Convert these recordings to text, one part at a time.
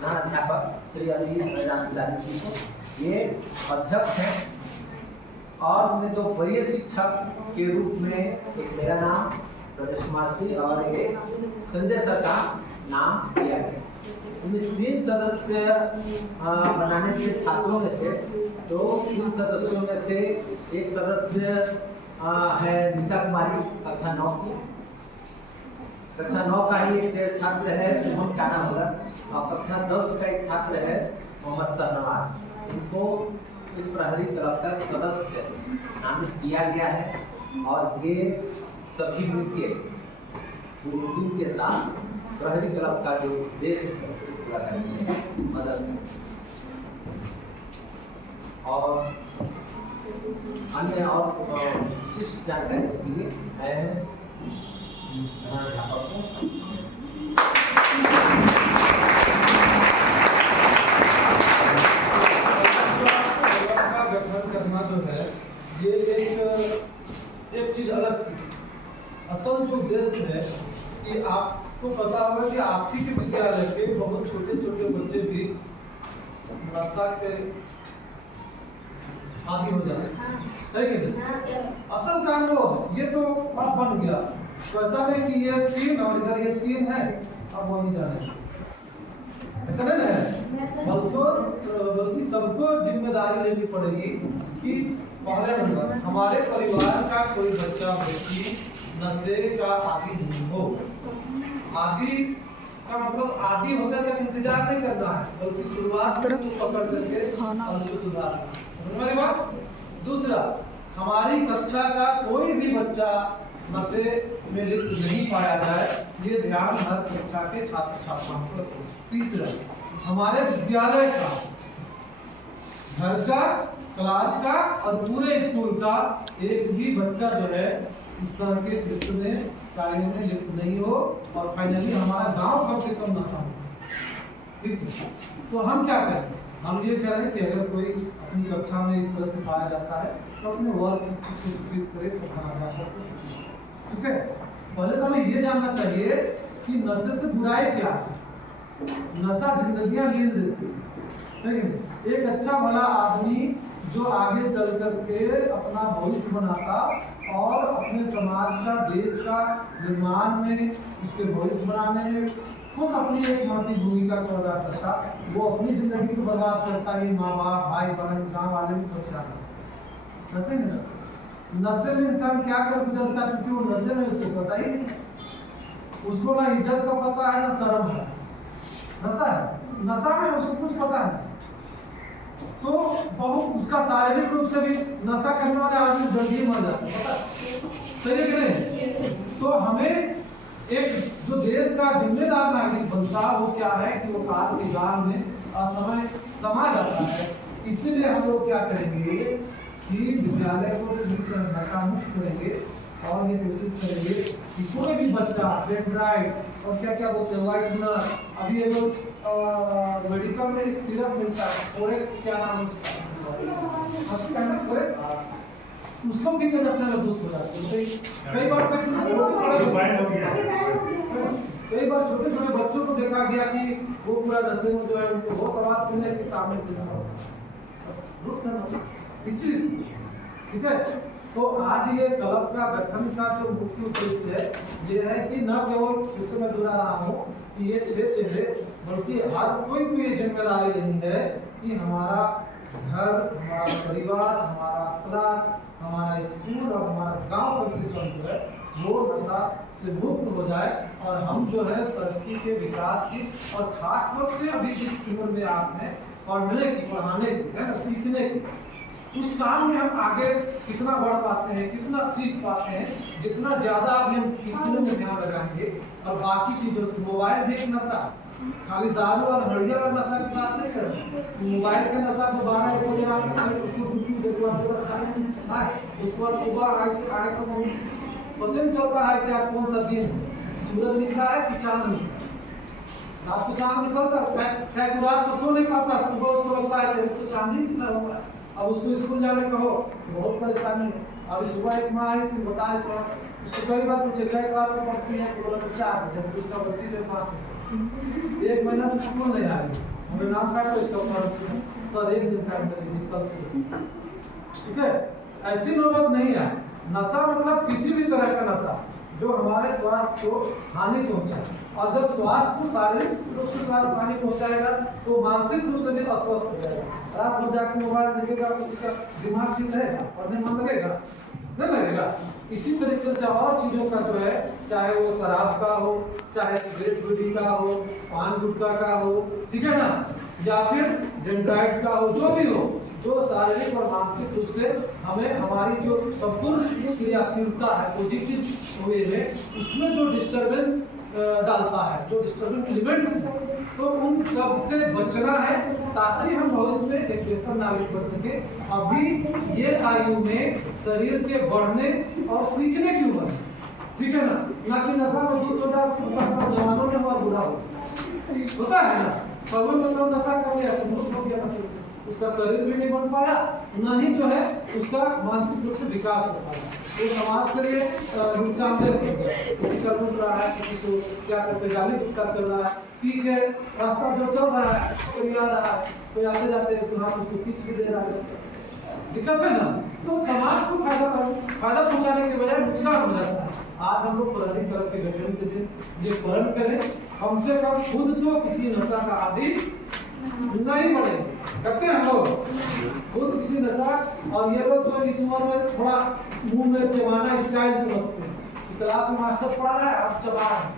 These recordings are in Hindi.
प्रधान अध्यापक श्री अली रामचारी जी को। ये अध्यक्ष हैं और उन्हें दो वरीय शिक्षक के रूप में एक मेरा नाम प्रदेश कुमार सिंह और एक संजय सर का नाम दिया गया। उन्हें 3 सदस्य बनाने से छात्रों में से, तो 3 सदस्यों में से एक सदस्य है निशा कुमारी कक्षा 9 की। कक्षा 9 का ही एक छात्र है शुभम काना भगत और कक्षा 10 का एक छात्र है मोहम्मद शहनवाज। इनको इस प्रहरी क्लब का सदस्य नामित किया गया है और ये सभी मिलकर पूरी टीम के साथ प्रहरी क्लब का जो उद्देश्य है पूरा करने में मदद और अन्य और विशिष्ट जानकारी के लिए मैं अध्यापक गठन करना जो है ये एक चीज अलग चीज। असल जो उद्देश्य है कि आपको पता होगा कि आप ही के विद्यालय के बहुत छोटे छोटे बच्चे भी नशा के आदी हो जाते हैं। असल काम वो ये तो अब बन गया, तो ऐसा नहीं कि ये 3 और इधर ये 3 है अब वही जाने, ऐसा नहीं है। बल्कि सबको जिम्मेदारी लेनी पड़ेगी कि पहले नंबर हमारे परिवार का कोई बच्चा बच्ची नशे का आदी नहीं हो। आदी का मतलब आदी होने तक इंतजार नहीं करना है, बल्कि शुरुआत में उसको पकड़ करके और उसको सुधारना। समझ में आई बात? दूसरा, हमारी कक्षा का कोई भी बच्चा नशे में लिप्त नहीं पाया जाए, ये ध्यान हर कक्षा के छात्र छात्राओं को रखो। तीसरा, हमारे विद्यालय का, घर का, क्लास का और पूरे स्कूल का एक भी बच्चा जो है इस तरह के कृत्य में कार्यों में लिप्त नहीं हो और फाइनली हमारा गांव कम से कम नशा हो। ठीक है, तो हम क्या करें? हम ये कह रहे हैं कि अगर कोई अपनी कक्षा में इस तरह से पाया जाता है तो अपने वर्ग शिक्षक को सूचित करे, प्रधानाध्यापक को सूचित करे। ठीक है, पहले तो हमें ये जानना चाहिए कि नशे से बुराई क्या है। नशा जिंदगियां लील देती है, लेकिन एक अच्छा भला आदमी जो आगे चल करके अपना भविष्य बनाता और अपने समाज का, देश का निर्माण में, उसके भविष्य बनाने में खुद अपनी एक महती भूमिका को अदा करता, वो अपनी जिंदगी को बर्बाद करता ही माँ बाप, भाई बहन, गाँव वाले भी परेशान करते हैं। नशे में इंसान क्या कर गुजरता, क्योंकि वो नशे में उसको पता ही नहीं, उसको ना इज्जत का पता है ना शर्म है, पता है नशा में उसको कुछ पता नहीं, तो बहुत उसका शारीरिक रूप से भी नशा करने वाले आदमी जल्दी मर जाता है, पता सही है कि नहीं? तो हमें एक जो देश का जिम्मेदार नागरिक बनता है वो क्या है कि वो काल के जाल में असमय समा जाता है। इसीलिए हम लोग क्या करेंगे कि विद्यालय को नशा मुक्त करेंगे और ये कोशिश करेंगे कि कोई भी बच्चा रेड ब्राइट और क्या क्या बोलते हैं व्हाइट ब्लड, अभी ये लोग मेडिकल में एक सिरप मिलता है फोरेक्स, क्या नाम है उसका, उसको भी नशे में धुत हो जाते हैं। कई बार छोटे छोटे बच्चों को देखा गया कि वो पूरा नशे में जो है उनको वो समाज पीने के सामने इसीलिए। ठीक है, तो आज ये क्लब का गठन का जो मुख्य उद्देश्य है ये है कि न केवल उससे मैं जुड़ा रहा हूँ कि ये 6 चेहरे, बल्कि हर कोई को ये जिम्मेदारी लेनी है कि हमारा घर, हमारा परिवार, हमारा क्लास, हमारा स्कूल और हमारा गांव कम से कम जो है वो नशा से मुक्त हो जाए और हम जो है तरक्की के, विकास की और खासतौर से अभी जिस उम्र में आप हैं पढ़ने की, पढ़ाने की, है ना, सीखने की, उस काम में हम आगे कितना बढ़ पाते हैं, कितना सीख पाते हैं, जितना ज्यादा अभी हम सीखने में ध्यान लगाएंगे। और बाकी चीजों से मोबाइल भी एक नशा, खाली दारू और हड़िया का नशा की बात नहीं कर रहे, मोबाइल का नशा जो 12 बजे रात में उसके बाद सुबह आए तो पता नहीं चलता है कि आज कौन सा दिन, सूरज निकला है कि चांद निकला, रात को चांद निकलता है, रात को सो नहीं पाता, सुबह उसको लगता है कि तो चांद ही निकला हुआ है। अब उसको स्कूल जाने कहो बहुत परेशानी है। अभी सुबह एक माँ आई बता रहे थे, उसको कई बार पूछे क्या क्लास में पढ़ती है, तो बोला 4 जबकि उसका बच्ची जो 5 1 महीना से स्कूल नहीं आ रही, हमें नाम काट तो इसका फॉर्म सर 1 दिन टाइम देंगे कल से, ठीक है। ऐसी नौबत नहीं है। नशा मतलब किसी भी तरह का नशा जो हमारे स्वास्थ्य को हानि पहुंचाए, और जब स्वास्थ्य को शारीरिक रूप से स्वास्थ्य हानि पहुंचाएगा तो मानसिक रूप से भी अस्वस्थ हो जाएगा। रात भर जाकर मोबाइल देखेगा तो उसका दिमाग ठीक रहेगा, पढ़ने मन लगेगा नहीं लगेगा। इसी तरीके से और चीजों का जो है, चाहे वो शराब का हो, चाहे सिगरेट बीड़ी का हो, पान गुटखा का हो, ठीक है ना, या फिर डेंड्राइट का हो, जो भी हो, जो शारीरिक और मानसिक रूप से हमें हमारी जो संपूर्ण क्रियाशीलता है पॉजिटिव वे में, उसमें जो डिस्टर्बेंस डालता है, जो डिस्टर्बिंग एलिमेंट्स हैं, तो उन सब से बचना है ताकि हम भविष्य में एक बेहतर नागरिक बन सके। अभी ये आयु में शरीर के बढ़ने और सीखने की उम्र है, ठीक है ना, ना कि नशा में दूध छोटा जवानों में हुआ बूढ़ा होता है ना, सब मतलब नशा कर लिया तो बहुत हो गया नशे से, उसका शरीर भी नहीं बन पाया, ना ही जो है उसका मानसिक रूप से विकास हो पाया। तो समाज के लिए नुकसानदेह हो गया। किसी का लूट रहा है, किसी को क्या करते गाली गलौज कर रहा है, ठीक है, रास्ता जो चल रहा है कोई आ रहा है, कोई आते जाते तो हम उसको खींच के दे रहा है, दिक्कत है ना। तो समाज को फायदा पहुंचाने के बजाय नुकसान हो जाता है। आज हम लोग प्रहरी क्लब के गठन के दिन ये प्रण करें, कम से कम खुद तो किसी नशा का आदि नहीं बने, करते हैं हम लोग खुद किसी नशा। और ये लोग जो इस उम्र में थोड़ा मुंह में चबाना स्टाइल समझते हैं, क्लास में मास्टर पढ़ा रहा है आप चबा रहे हैं,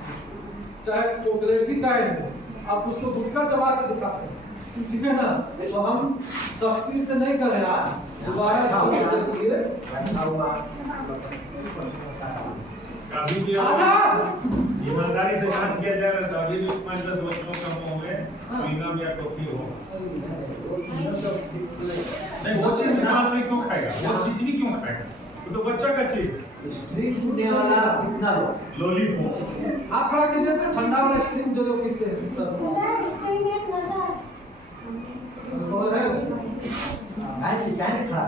चाहे चॉकलेट ही काइंड हो, आप उसको गुटखा चबा के दिखाते हैं, ठीक है ना। तो हम सख्ती से नहीं करें, आज दोबारा कभी भी ईमानदारी से जांच किया जाएगा तो अभी भी 5-10 बच्चों का मुंह में चुइंगम या टॉफी हो। नहीं वो चीज विकास में क्यों खाएगा, वो चिचनी क्यों खाएगा, वो तो बच्चा का चीज। स्ट्रिंग टूटने वाला कितना लॉलीपॉप हाथ खड़ा कीजिए तो ठंडा वाला स्ट्रिंग जो लोग पीते हैं शिक्षक और है जाने खड़ा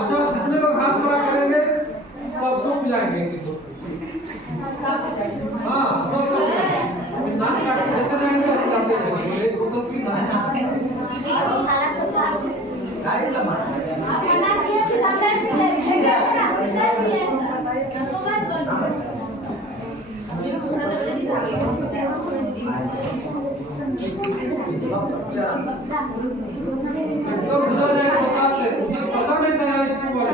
अच्छा, जितने लोग हाथ खड़ा करेंगे सबको पिलाएंगे एक हाँ सब नाम काट के देते जाएंगे और पिलाते जाएंगे, एक बोतल पी ना गाड़ी लगा एकदम बुझा जाएगा, बताते मुझे पता नहीं था यार स्ट्रिंग वाले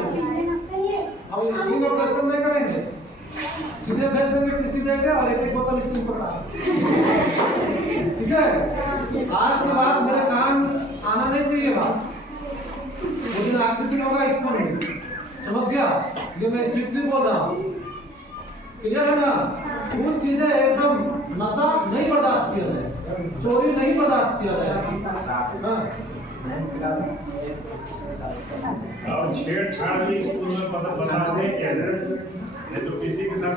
हम स्ट्रिंग का प्रश्न नहीं करेंगे, सीधे भेज देंगे टीसी देंगे और एक बोतल स्ट्रिंग पकड़ा, ठीक है। आज के बाद मेरे कान आना नहीं चाहिए बात, वो दिन आखिरी दिन होगा स्कूल में, समझ गया, ये मैं स्ट्रिक्टली बोल रहा हूँ, क्लियर है ना। कुछ चीजें एकदम नशा नहीं बर्दाश्त किया जाए, चोरी नहीं बर्दाश्त किया जाए, और छेड़छाड़ भी स्कूल में पता बर्दाश्त नहीं किया जाए, नहीं तो किसी के साथ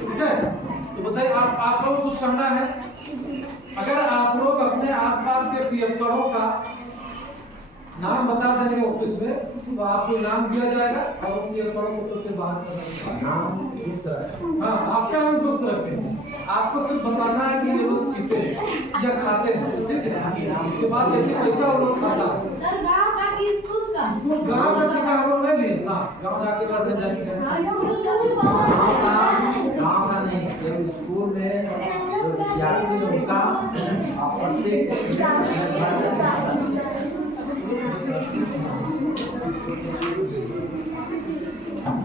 ठीक है। तो बताइए आप लोग कुछ करना है, अगर आप लोग अपने आसपास के पियक्कड़ों का नाम बता देंगे ऑफिस में तो आपको इनाम दिया जाएगा और पियक्कड़ों को तो बाहर कर नाम गुप्त रखें। हाँ, आपका नाम गुप्त रखें, आपको सिर्फ बताना है कि ये लोग पीते हैं या खाते हैं, ठीक है। इसके बाद देखिए कैसा वो लोग खाता है। सर गांव का कि स्कूल का? स्कूल गांव का ठीक है, हम लोग नहीं लिए ना, गांव जाके लड़ने जाएंगे। गाँव का नहीं, जब स्कूल में जो विद्यार्थी उनका प्रत्येक